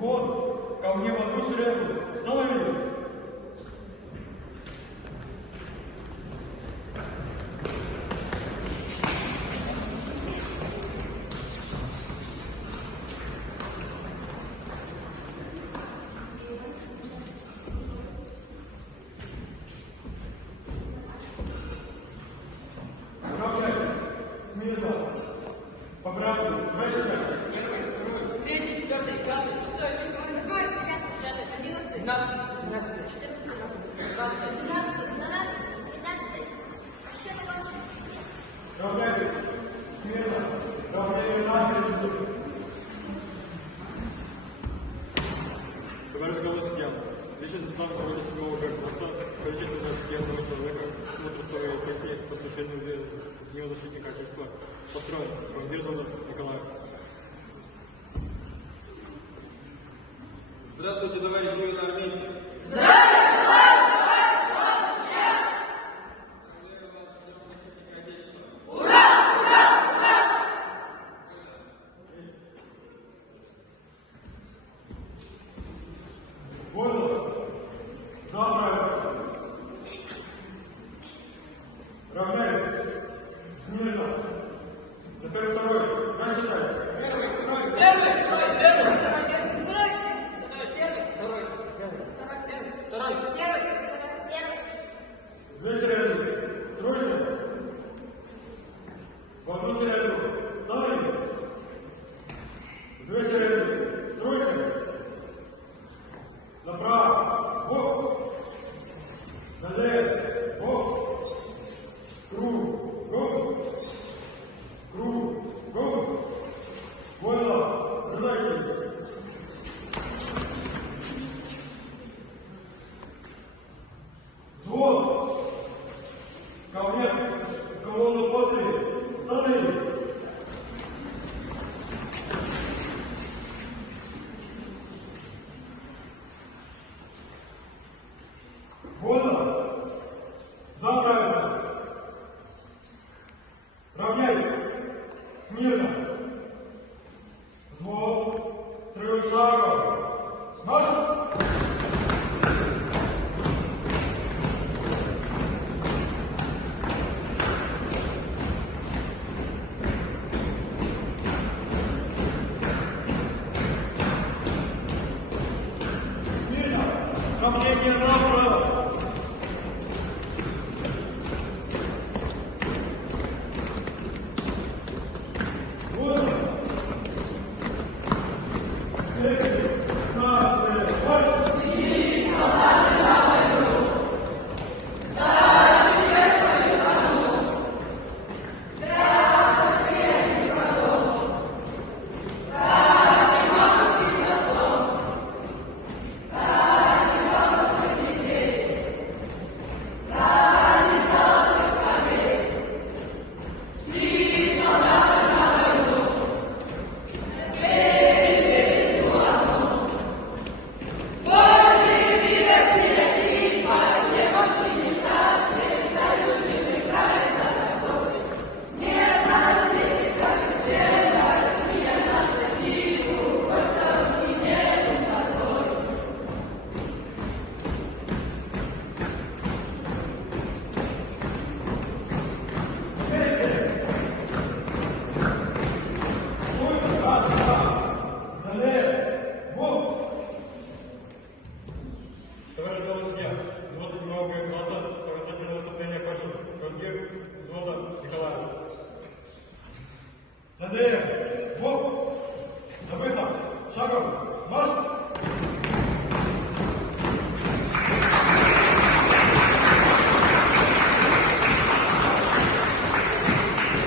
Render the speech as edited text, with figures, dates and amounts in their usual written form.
Вот, ко мне в одну шерегу. Становись. Обратно. Дальше дальше. Третий, четвертый, пятый, шестой, седьмой, девятый, одиннадцатый, двенадцатый, четырнадцатый, пятнадцатый, пятнадцатый. Еще закончим. Равняйтесь. Смирно. Равнение нахрен. Товарищ главный судья, лично состав проводит седьмого конкурса, количество 21 человека, смотр истории песни посвященной Дню защитника Отечества. Построен командир взвода Николаев. Здравствуйте, товарищи военноармейцы! Понял? Заправился. Равняйтесь. Смирно. Теперь второй. Дальше дальше. Первый, второй, Две шеренги. Стройся. В одну шеренгу. Становись. Две шеренги. Стройся. Направо. Бок. Налево. Бок. Круг. Гол. Круг. Гол. Понял. Продайте. Взвод. Ко мне. Колонну после. Становись. Понял? Заправиться. Равняйся. Смирно. Взвод. Трех шагов. Марш! Смирно. Равнение направо. Вот. Третий. Пятнадцатый. Вот. Товарищ главный судья, взвод 7-го боекласса, показательное выступление окончен. Командир взвода Николаев. ТД!